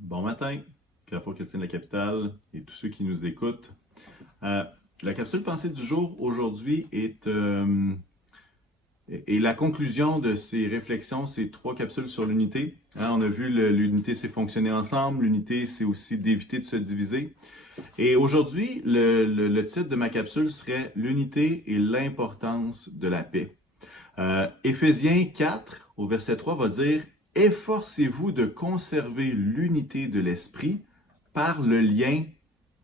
Bon matin, Carrefour Chrétien de la Capitale et tous ceux qui nous écoutent. Euh, la capsule pensée du jour aujourd'hui est la conclusion de ces réflexions, ces trois capsules sur l'unité. On a vu l'unité, c'est fonctionner ensemble, l'unité, c'est aussi d'éviter de se diviser. Et aujourd'hui, le titre de ma capsule serait l'unité et l'importance de la paix. Éphésiens 4, au verset 3, va dire « Efforcez-vous de conserver l'unité de l'esprit par le lien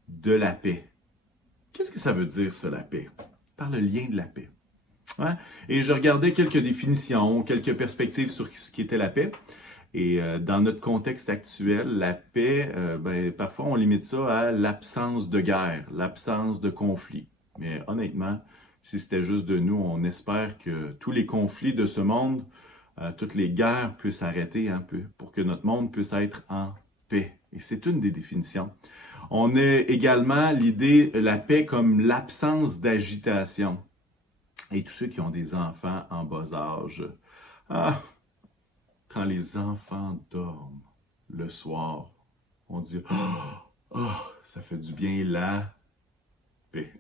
de la paix. » Qu'est-ce que ça veut dire, ça, la paix? Par le lien de la paix. Ouais. Et je regardais quelques définitions, quelques perspectives sur ce qu'était la paix. Et dans notre contexte actuel, la paix, parfois on limite ça à l'absence de guerre, l'absence de conflit. Mais honnêtement, si c'était juste de nous, on espère que tous les conflits de ce monde, toutes les guerres puissent arrêter un peu pour que notre monde puisse être en paix. Et c'est une des définitions. On a également l'idée, la paix comme l'absence d'agitation. Et tous ceux qui ont des enfants en bas âge, ah, quand les enfants dorment le soir, on dit « Oh, ça fait du bien la paix. »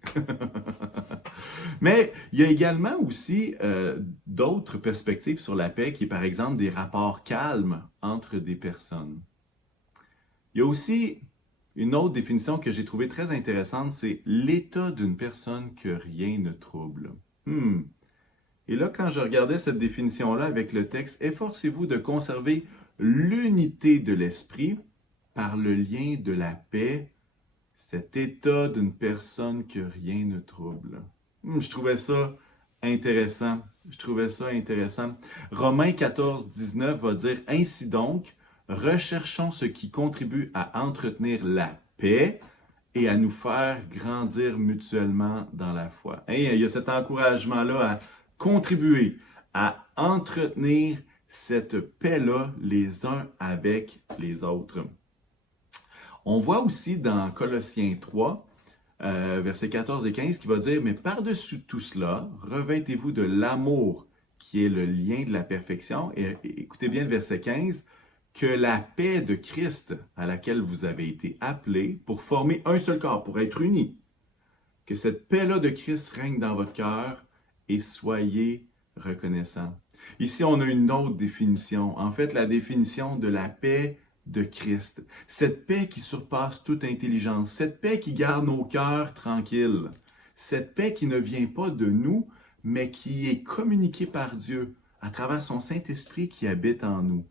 Mais il y a également aussi d'autres perspectives sur la paix, qui est par exemple des rapports calmes entre des personnes. Il y a aussi une autre définition que j'ai trouvée très intéressante, c'est l'état d'une personne que rien ne trouble. Et là, quand je regardais cette définition-là avec le texte, efforcez-vous de conserver l'unité de l'esprit par le lien de la paix, cet état d'une personne que rien ne trouble. Je trouvais ça intéressant. Romains 14, 19 va dire « Ainsi donc, recherchons ce qui contribue à entretenir la paix et à nous faire grandir mutuellement dans la foi. » Il y a cet encouragement-là à contribuer, à entretenir cette paix-là les uns avec les autres. On voit aussi dans Colossiens 3, versets 14 et 15, qui va dire « Mais par-dessus tout cela, revêtez-vous de l'amour qui est le lien de la perfection. » Et écoutez bien le verset 15, « Que la paix de Christ à laquelle vous avez été appelés pour former un seul corps, pour être unis, que cette paix-là de Christ règne dans votre cœur et soyez reconnaissants. » Ici, on a une autre définition. En fait, la définition de la paix de Christ. Cette paix qui surpasse toute intelligence. Cette paix qui garde nos cœurs tranquilles. Cette paix qui ne vient pas de nous, mais qui est communiquée par Dieu à travers son Saint-Esprit qui habite en nous.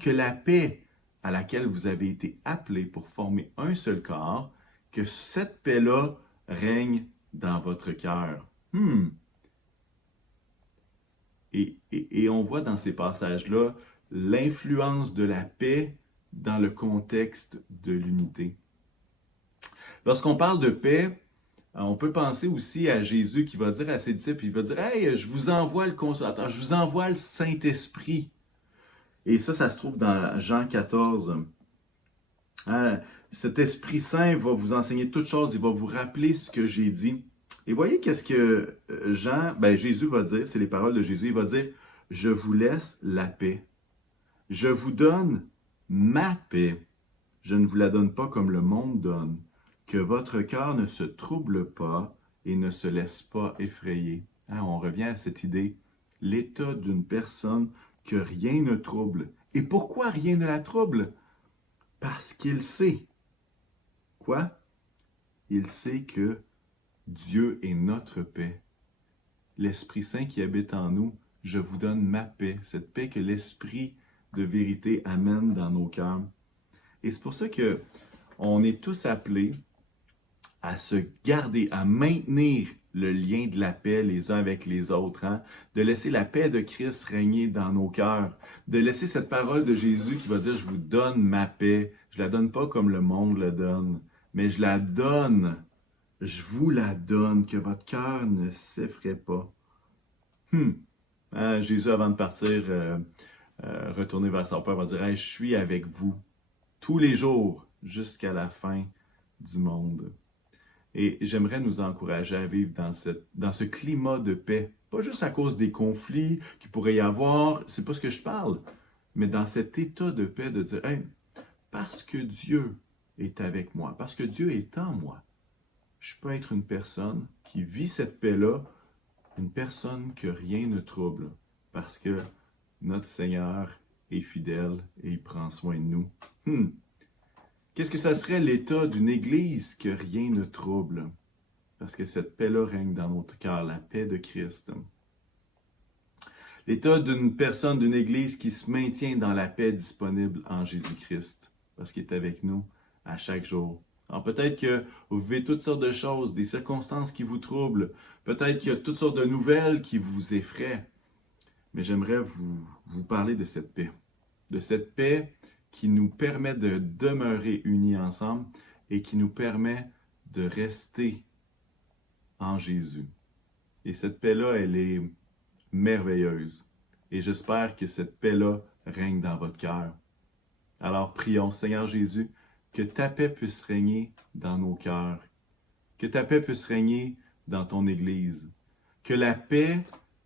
Que la paix à laquelle vous avez été appelés pour former un seul corps, que cette paix-là règne dans votre cœur. Et on voit dans ces passages-là l'influence de la paix dans le contexte de l'unité. Lorsqu'on parle de paix, on peut penser aussi à Jésus qui va dire à ses disciples, il va dire « Hey, je vous envoie le Consolateur, je vous envoie le Saint-Esprit. » Et ça se trouve dans Jean 14. Cet Esprit Saint va vous enseigner toutes choses, il va vous rappeler ce que j'ai dit. Et voyez qu'est-ce que Jésus va dire, c'est les paroles de Jésus, il va dire « Je vous laisse la paix. Je vous donne ma paix. Je ne vous la donne pas comme le monde donne. Que votre cœur ne se trouble pas et ne se laisse pas effrayer. » On revient à cette idée. L'état d'une personne que rien ne trouble. Et pourquoi rien ne la trouble? Parce qu'il sait. Quoi? Il sait que Dieu est notre paix. L'Esprit Saint qui habite en nous, je vous donne ma paix, cette paix que l'Esprit de vérité amène dans nos cœurs. Et c'est pour ça que on est tous appelés à se garder, à maintenir le lien de la paix les uns avec les autres, de laisser la paix de Christ régner dans nos cœurs, de laisser cette parole de Jésus qui va dire « Je vous donne ma paix, je la donne pas comme le monde le donne, mais je la donne, je vous la donne, que votre cœur ne s'effraie pas. » Jésus, avant de partir, retourner vers son Père, va dire hey, « Je suis avec vous tous les jours jusqu'à la fin du monde. » Et j'aimerais nous encourager à vivre dans ce climat de paix. Pas juste à cause des conflits qu'il pourrait y avoir, c'est pas ce que je parle, mais dans cet état de paix de dire hey, parce que Dieu est avec moi, parce que Dieu est en moi, je peux être une personne qui vit cette paix-là, une personne que rien ne trouble, parce que notre Seigneur est fidèle et il prend soin de nous. Qu'est-ce que ça serait l'état d'une Église que rien ne trouble? Parce que cette paix-là règne dans notre cœur, la paix de Christ. L'état d'une personne, d'une Église qui se maintient dans la paix disponible en Jésus-Christ, parce qu'il est avec nous à chaque jour. Alors peut-être que vous vivez toutes sortes de choses, des circonstances qui vous troublent, peut-être qu'il y a toutes sortes de nouvelles qui vous effraient, mais j'aimerais vous parler de cette paix qui nous permet de demeurer unis ensemble et qui nous permet de rester en Jésus. Et cette paix-là, elle est merveilleuse. Et j'espère que cette paix-là règne dans votre cœur. Alors prions, Seigneur Jésus, que ta paix puisse régner dans nos cœurs, que ta paix puisse régner dans ton Église, que la paix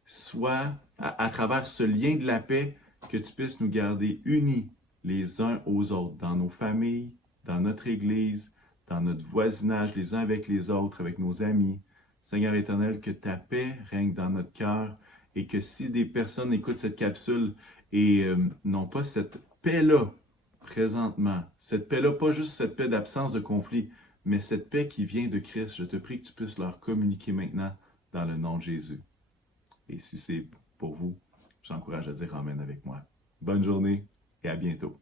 soit, à travers ce lien de la paix, que tu puisses nous garder unis les uns aux autres, dans nos familles, dans notre Église, dans notre voisinage, les uns avec les autres, avec nos amis. Seigneur éternel, que ta paix règne dans notre cœur et que si des personnes écoutent cette capsule et n'ont pas cette paix-là présentement, cette paix-là, pas juste cette paix d'absence de conflit, mais cette paix qui vient de Christ, je te prie que tu puisses leur communiquer maintenant dans le nom de Jésus. Et si c'est pour vous, j'encourage à dire Amen avec moi. Bonne journée et à bientôt.